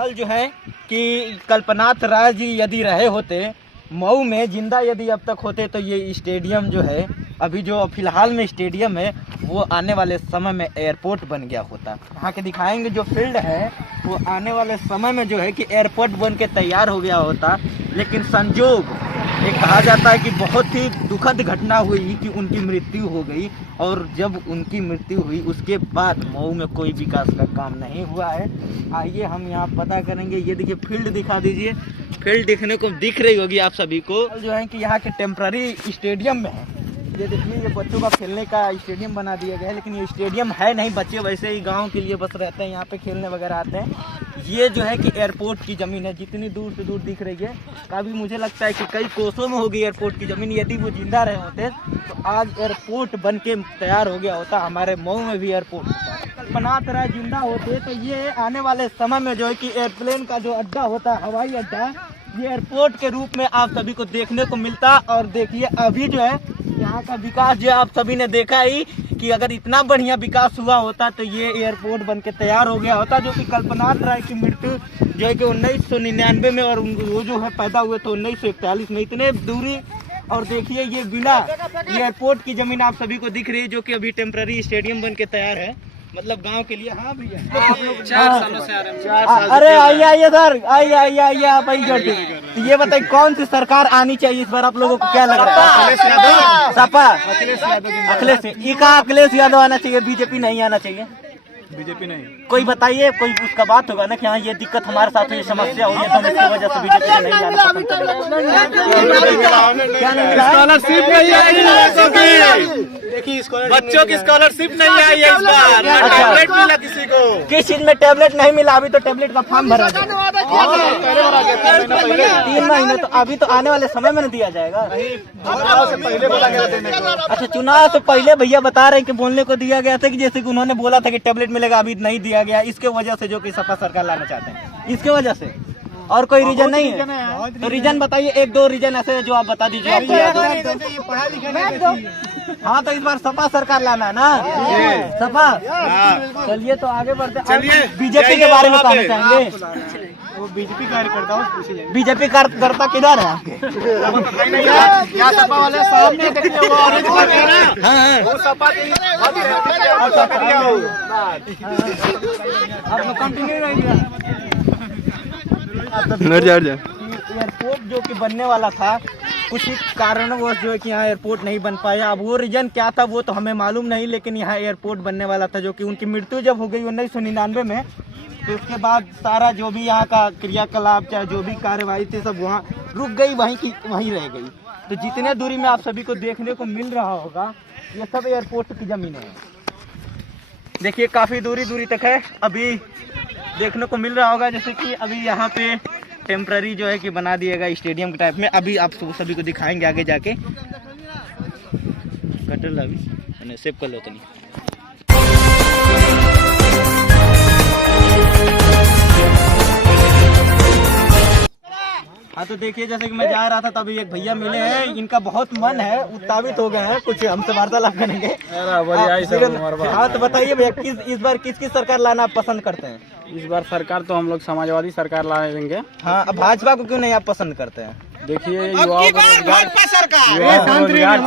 हाल जो है कि कल्पनाथ राय जी यदि रहे होते मऊ में जिंदा यदि अब तक होते तो ये स्टेडियम जो है अभी जो फिलहाल में स्टेडियम है वो आने वाले समय में एयरपोर्ट बन गया होता। यहाँ के दिखाएंगे जो फील्ड है वो आने वाले समय में जो है कि एयरपोर्ट बन के तैयार हो गया होता। लेकिन संजोग ये कहा जाता है कि बहुत ही दुखद घटना हुई कि उनकी मृत्यु हो गई और जब उनकी मृत्यु हुई उसके बाद मऊ में कोई विकास का काम नहीं हुआ है। आइए हम यहाँ पता करेंगे। ये देखिए फील्ड दिखा दीजिए, फील्ड देखने को दिख रही होगी आप सभी को जो है कि यहाँ के टेम्पररी स्टेडियम में है। ये देखिए ये बच्चों का खेलने का स्टेडियम बना दिया गया है, लेकिन ये स्टेडियम है नहीं, बच्चे वैसे ही गांव के लिए बस रहते हैं, यहाँ पे खेलने वगैरह आते हैं। ये जो है कि एयरपोर्ट की ज़मीन है, जितनी दूर से दूर दिख रही है काफ़ी मुझे लगता है कि कई कोसों में होगी एयरपोर्ट की ज़मीन। यदि वो जिंदा रहे होते तो आज एयरपोर्ट बन के तैयार हो गया होता, हमारे मऊ में भी एयरपोर्ट होता। कल्पनाथ राय जिंदा होते तो ये आने वाले समय में जो है कि एयरप्लेन का जो अड्डा होता है, हवाई अड्डा, ये एयरपोर्ट के रूप में आप सभी को देखने को मिलता। और देखिए अभी जो है यहाँ का विकास जो आप सभी ने देखा ही कि अगर इतना बढ़िया विकास हुआ होता तो ये एयरपोर्ट बन के तैयार हो गया होता। जो कि कल्पनाथ राय की मृत्यु जो है कि 1999 में और वो जो है पैदा हुए तो 1941 में, इतने दूरी। और देखिए ये बिना एयरपोर्ट की ज़मीन आप सभी को दिख रही है जो कि अभी टेम्पररी स्टेडियम बन के तैयार है, मतलब गांव के लिए। हाँ भैया आप लोग 4 सालों से आ रहे हैं। अरे आइए सर, आइए आप आइए। तो ये बताइए कौन सी सरकार आनी चाहिए इस बार, आप लोगों को क्या लग रहा है? सपा अखिलेश यादव आना चाहिए, बीजेपी नहीं आना चाहिए? बीजेपी नहीं, कोई बताइए, कोई उसका बात होगा ना कि हाँ ये दिक्कत हमारे साथ ये समस्या हुई है तो इसकी वजह से बीजेपी नहीं आना पसंद करेगा। देखिए बच्चों की स्कॉलरशिप नहीं आई है इस बार, टैबलेट मिला किसी को। किस चीज में टैबलेट नहीं मिला? अभी तो टैबलेट का फॉर्म भरा गया 3 महीने, तो अभी तो आने वाले समय में नहीं दिया जाएगा। अच्छा चुनाव से पहले भैया बता रहे हैं कि बोलने को दिया गया था कि जैसे कि उन्होंने बोला था कि टैबलेट मिलेगा, अभी नहीं दिया गया। इसके वजह से जो कि सपा सरकार लाना चाहते हैं, इसके वजह से और कोई रीजन नहीं है? तो रीजन बताइए, 1-2 रीजन ऐसे जो आप बता दीजिए आपको याद हो। हाँ तो इस बार सपा सरकार लाना है ना, सपा। चलिए तो आगे बढ़ते। चलिए बीजेपी के बारे में कहना चाहेंगे? वो बीजेपी कार्यकर्ता किधर है आपके? सपा वाले सामने एयरपोर्ट जो कि बनने वाला था कुछ कारणवश जो है कि यहाँ एयरपोर्ट नहीं बन पाया। अब वो रीजन क्या था वो तो हमें मालूम नहीं, लेकिन यहाँ एयरपोर्ट बनने वाला था जो कि उनकी मृत्यु जब हो गई 1999 में, तो उसके बाद सारा जो भी यहाँ का क्रियाकलाप चाहे जो भी कार्यवाही थी सब वहाँ रुक गई, वहीं रह गई। तो जितने दूरी में आप सभी को देखने को मिल रहा होगा ये सब एयरपोर्ट की ज़मीन है। देखिए काफ़ी दूरी तक है, अभी देखने को मिल रहा होगा जैसे कि अभी यहाँ पे टेम्पररी जो है कि बना दिएगा स्टेडियम के टाइप में। अभी आप सभी को दिखाएंगे आगे जाके। कटल अभी सेव कर लो तो नहीं। हाँ तो देखिए जैसे कि मैं जा रहा था तभी एक भैया मिले हैं, इनका बहुत मन है, उत्साहित हो गए हैं, कुछ हमसे वार्तालाप करेंगे। हाँ तो बताइए भैया इस बार किसकी सरकार लाना आप पसंद करते हैं? इस बार सरकार तो हम लोग समाजवादी सरकार ला देंगे। हाँ अब भाजपा को क्यों नहीं आप पसंद करते हैं? देखिए युवाओं को रोजगार चाहिए, रोजगार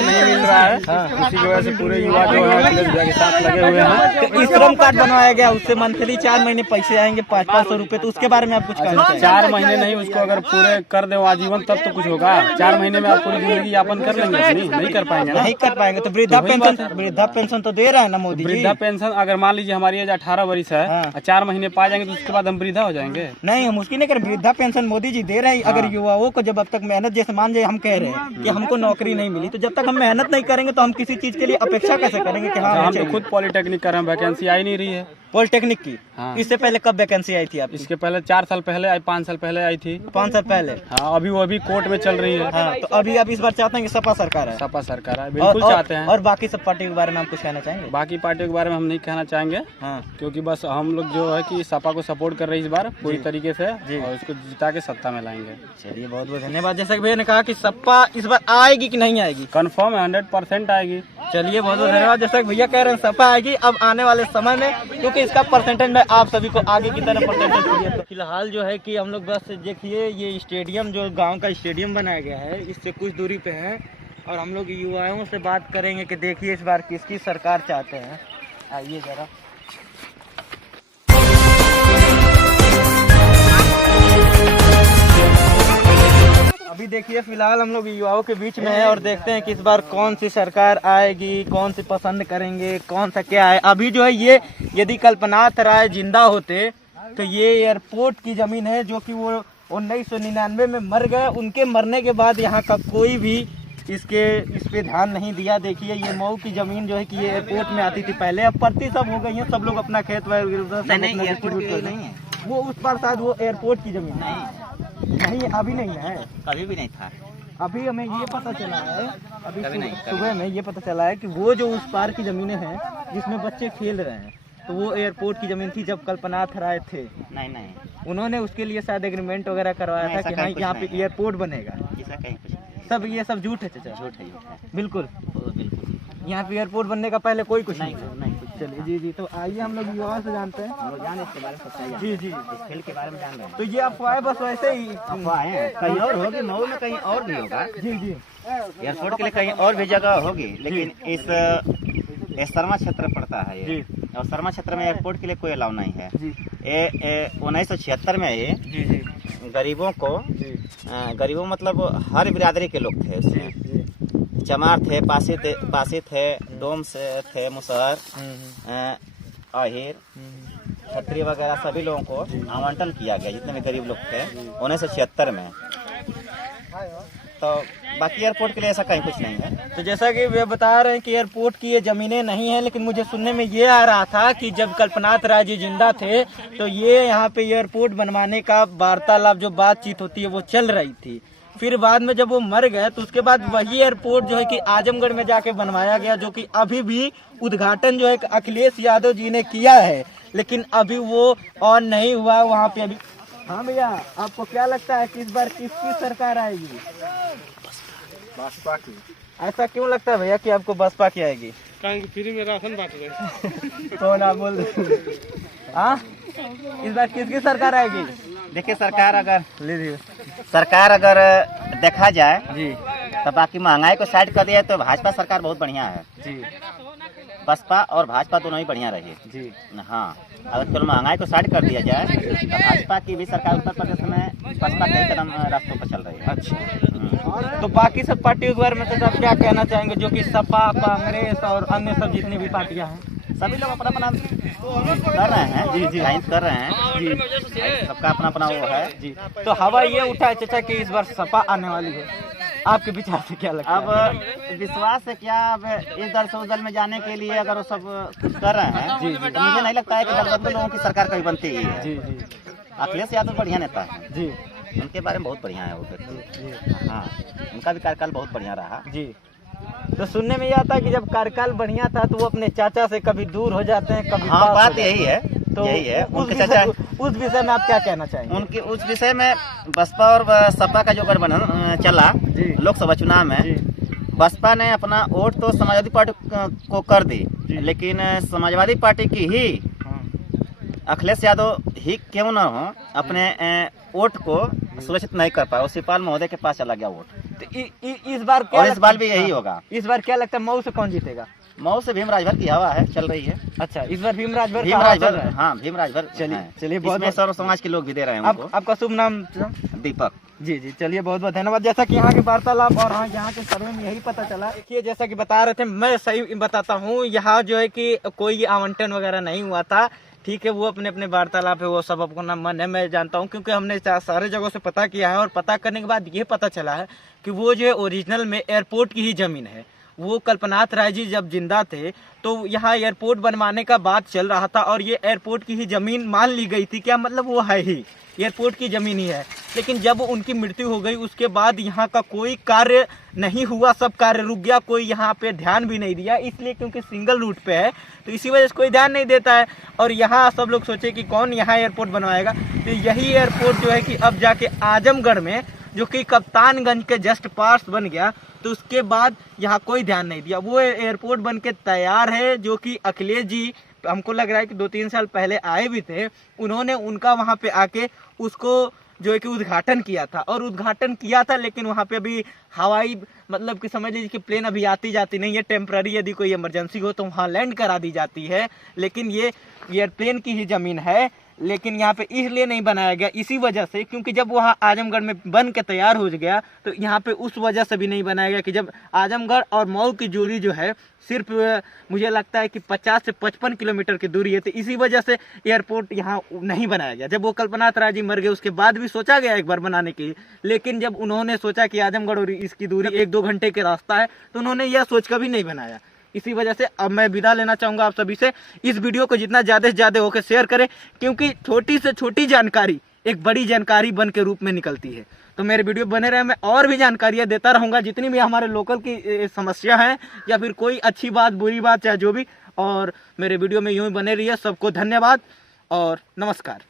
नहीं मिल रहा है, इसी की वजह से पूरे युवा जो है के साथ लगे हुए हैं। तो श्रम कार्ड बनवाया गया, उससे मंथली 4 महीने पैसे आएंगे 500 रुपए, तो उसके बारे में आप कुछ कहना चाहिए? 4 महीने नहीं, उसको अगर पूरे कर दे आजीवन तब तो कुछ होगा। 4 महीने में आप पूरी जिंदगी यापन कर लेंगे? नहीं कर पाएंगे। नहीं कर पाएंगे तो वृद्धा पेंशन तो दे रहा है ना मोदी जी। वृद्धा पेंशन अगर मान लीजिए हमारी एज 18 वर्ष है, 4 महीने पा जाएंगे तो उसके बाद हम वृद्धा हो जाएंगे? नहीं हम उसकी नहीं करें, वृद्धा पेंशन मोदी जी दे रहे हैं। अगर युवाओं को जब अब तक मेहनत, जैसे मान जाए हम कह रहे हैं कि हमको नौकरी नहीं मिली, तो जब तक हम मेहनत नहीं करेंगे तो हम किसी चीज के लिए अपेक्षा कैसे करेंगे कि हाँ हम तो खुद पॉलिटेक्निक कर रहे हैं, वैकेंसी आई नहीं रही है पॉलिटेक्निक की। हाँ। इससे पहले कब वैकेंसी आई थी आप? इसके पहले 4 साल पहले आई, 5 साल पहले आई थी। 5 साल पहले? हाँ अभी वो अभी कोर्ट में चल रही है। हाँ तो अभी आप इस बार चाहते हैं कि सपा सरकार है? सपा सरकार है, बिल्कुल चाहते हैं। और बाकी सब पार्टी के बारे में आप कुछ कहना चाहेंगे? बाकी पार्टियों के बारे में हम नहीं कहना चाहेंगे, क्योंकि बस हम लोग जो है कि सपा को सपोर्ट कर रहे हैं इस बार पूरी तरीके से, और उसको जिता के सत्ता में लाएंगे। चलिए बहुत बहुत धन्यवाद। जैसा कि भैया ने कहा कि सपा इस बार आएगी कि नहीं आएगी? कंफर्म है, 100% आएगी। चलिए बहुत बहुत धन्यवाद। जैसा कि भैया कह रहे हैं सपा आएगी अब आने वाले समय में, क्योंकि इसका परसेंटेज में आप सभी को आगे की तरफ परसेंटेज चाहिए। तो फिलहाल जो है कि हम लोग बस देखिए ये स्टेडियम जो गांव का स्टेडियम बनाया गया है इससे कुछ दूरी पे है और हम लोग युवाओं से बात करेंगे कि देखिए इस बार किसकी सरकार चाहते हैं। आइए जरा। अभी देखिए फिलहाल हम लोग युवाओं के बीच में है और देखते हैं कि इस बार कौन सी सरकार आएगी, कौन सी पसंद करेंगे, कौन सा क्या है। अभी जो है ये यदि कल्पनाथ राय जिंदा होते तो ये एयरपोर्ट की जमीन है जो कि वो 1999 में मर गए। उनके मरने के बाद यहाँ का कोई भी इस पे ध्यान नहीं दिया। देखिए ये मऊ की जमीन जो है कि ये एयरपोर्ट में आती थी पहले, अब पड़ती सब हो गई है, सब लोग अपना खेत नहीं है वो उस पर शायद वो एयरपोर्ट की जमीन नहीं अभी नहीं है, कभी भी नहीं था। अभी हमें ये पता चला है अभी सुबह में ये पता चला है कि वो जो उस पार की जमीनें हैं जिसमें बच्चे खेल रहे हैं तो वो एयरपोर्ट की जमीन थी जब कल्पनाथ राय थे। नहीं उन्होंने उसके लिए शायद एग्रीमेंट वगैरह करवाया था कि हाँ यहाँ पे एयरपोर्ट बनेगा। सब ये सब झूठ है चाचा, झूठ है। बिल्कुल यहाँ पे एयरपोर्ट बनने का पहले कोई कुछ नहीं कुछ। चलिए जी तो आइए हम लोग युवाओं से जानते हैं, हम लोग जान इसके बारे में जी इस खेल के बारे में जान रहे हैं। तो ये अफवाह बस वैसे ही अफवाह है, कहीं और होगी, मऊ में कहीं और भी होगा जी एयरपोर्ट के लिए कहीं और भी जगह होगी, लेकिन इस शर्मा क्षेत्र पड़ता है ये और शर्मा क्षेत्र में एयरपोर्ट के लिए कोई अलाउ नहीं है। ये 1976 में ये गरीबों को गरीबों मतलब हर बिरादरी के लोग थे उसमें, चमार थे, पासी थे, डोम से थे, मुसहर, आहिर, खत्री वगैरह सभी लोगों को आवंटन किया गया जितने भी गरीब लोग थे 1976 में। तो बाकी एयरपोर्ट के लिए ऐसा कहीं कुछ नहीं है। तो जैसा कि वे बता रहे हैं कि एयरपोर्ट की ये जमीनें नहीं है, लेकिन मुझे सुनने में ये आ रहा था कि जब कल्पनाथ राय जी जिंदा थे तो ये यहाँ पे एयरपोर्ट बनवाने का वार्तालाप जो बातचीत होती है वो चल रही थी। फिर बाद में जब वो मर गए तो उसके बाद वही एयरपोर्ट जो है कि आजमगढ़ में जाके बनवाया गया, जो कि अभी भी उद्घाटन जो है अखिलेश यादव जी ने किया है, लेकिन अभी वो ऑन नहीं हुआ वहाँ पे अभी। हाँ भैया आपको क्या लगता है कि इस बार किसकी सरकार आएगी? बसपा की। ऐसा क्यों लगता है भैया कि आपको बसपा की आएगी? फ्री में राशन बांट रहे कौन आप बोल रहे? हाँ इस बार किसकी सरकार आएगी? देखिए सरकार अगर देखा जाए जी तो बाकी महंगाई को साइड कर दिया तो भाजपा सरकार बहुत बढ़िया है जी, बसपा और भाजपा दोनों ही बढ़िया रही जी हाँ। अगर केवल महंगाई को साइड कर दिया जाए तो भाजपा की भी सरकार उत्तर प्रदेश में बसपा कई कदम रास्तों पर चल रही है। अच्छा तो बाकी सब पार्टियों के बारे में तो आप क्या कहना चाहेंगे, जो कि सपा, कांग्रेस और अन्य सब जितनी भी पार्टियां हैं? सभी लोग अपना अपना कर रहे हैं जी लाइन कर रहे हैं जी, सबका अपना अपना वो है जी। तो हवा ये उठा है चाचा कि इस बार सपा आने वाली है, आपके विचार से क्या लगता है? अब विश्वास है क्या, अब इस दल से उस दल में जाने के लिए अगर वो सब कुछ कर रहे हैं जी तो मुझे नहीं लगता है कि दल बदले लोगों की सरकार कभी बनती ही है जी। अखिलेश यादव बढ़िया नेता है जी, उनके बारे में बहुत बढ़िया है वो हाँ, उनका भी कार्यकाल बहुत बढ़िया रहा जी। तो सुनने में ये आता है कि जब कार्यकाल बढ़िया था तो वो अपने चाचा से कभी दूर हो जाते हैं, कभी हाँ, बात यही है तो यही है उनके चाचा। उस विषय में आप क्या कहना चाहेंगे? उनके उस विषय में बसपा और सपा का जो गठबंधन चला लोकसभा चुनाव में, बसपा ने अपना वोट तो समाजवादी पार्टी को कर दी, लेकिन समाजवादी पार्टी की ही अखिलेश यादव ही क्यों न हो अपने वोट को सुरक्षित नहीं कर पाया, वो शिवपाल महोदय के पास चला गया वोट। तो इस बार क्या, और इस बार भी यही होगा। इस बार क्या लगता है मऊ से कौन जीतेगा? मऊ से भीम राजभर की हवा है, चल रही है। अच्छा इस बार भीम राजभर हाँ भीम राजभर। चलिए बहुत सर्व समाज के लोग भी दे रहे हैं उनको। आपका शुभ नाम? दीपक जी। चलिए बहुत बहुत धन्यवाद। जैसा कि यहाँ के वार्तालाप और हाँ यहाँ के सर्वे में यही पता चला। देखिए जैसा कि बता रहे थे, मैं सही बताता हूँ, यहाँ जो है कि कोई आवंटन वगैरह नहीं हुआ था, ठीक है। वो अपने अपने वार्तालाप है, वो सब अपना मन है, मैं जानता हूँ, क्योंकि हमने सारे जगहों से पता किया है और पता करने के बाद ये पता चला है कि वो जो है ओरिजिनल में एयरपोर्ट की ही जमीन है। वो कल्पनाथ राय जी जब जिंदा थे तो यहाँ एयरपोर्ट बनवाने का बात चल रहा था और ये एयरपोर्ट की ही जमीन मान ली गई थी। क्या मतलब वो है ही एयरपोर्ट की जमीन ही है, लेकिन जब उनकी मृत्यु हो गई उसके बाद यहाँ का कोई कार्य नहीं हुआ, सब कार्य रुक गया, कोई यहाँ पे ध्यान भी नहीं दिया, इसलिए क्योंकि सिंगल रूट पे है तो इसी वजह से कोई ध्यान नहीं देता है। और यहाँ सब लोग सोचे कि कौन यहाँ एयरपोर्ट बनवाएगा, तो यही एयरपोर्ट जो है कि अब जाके आजमगढ़ में, जो कि कप्तानगंज के जस्ट पास बन गया, तो उसके बाद यहाँ कोई ध्यान नहीं दिया। वो एयरपोर्ट बन के तैयार है, जो कि अखिलेश जी हमको लग रहा है कि 2-3 साल पहले आए भी थे, उन्होंने उनका वहाँ पे आके उसको जो है कि उद्घाटन किया था, और उद्घाटन किया था, लेकिन वहाँ पे अभी हवाई मतलब कि समझ लीजिए कि प्लेन अभी आती जाती नहीं है, टेम्पररी यदि कोई इमरजेंसी हो तो वहाँ लैंड करा दी जाती है, लेकिन ये एयरप्लेन की ही ज़मीन है। लेकिन यहाँ पे इसलिए नहीं बनाया गया, इसी वजह से, क्योंकि जब वहाँ आजमगढ़ में बन के तैयार हो गया तो यहाँ पे उस वजह से भी नहीं बनाया गया कि जब आजमगढ़ और मऊ की दूरी जो है सिर्फ मुझे लगता है कि 50 से 55 किलोमीटर की दूरी है, तो इसी वजह से एयरपोर्ट यहाँ नहीं बनाया गया। जब वो कल्पनाथ राय जी मर गए उसके बाद भी सोचा गया एक बार बनाने के लिए, लेकिन जब उन्होंने सोचा कि आजमगढ़ और इसकी दूरी 1-2 घंटे के रास्ता है तो उन्होंने यह सोच कर भी नहीं बनाया। इसी वजह से अब मैं विदा लेना चाहूँगा आप सभी से। इस वीडियो को जितना ज़्यादा से ज़्यादा होकर शेयर करें, क्योंकि छोटी से छोटी जानकारी एक बड़ी जानकारी बन के रूप में निकलती है। तो मेरे वीडियो बने रहे, मैं और भी जानकारियाँ देता रहूँगा, जितनी भी हमारे लोकल की समस्या है या फिर कोई अच्छी बात बुरी बात चाहे जो भी, और मेरे वीडियो में यूँ ही बने रहिए। सबको धन्यवाद और नमस्कार।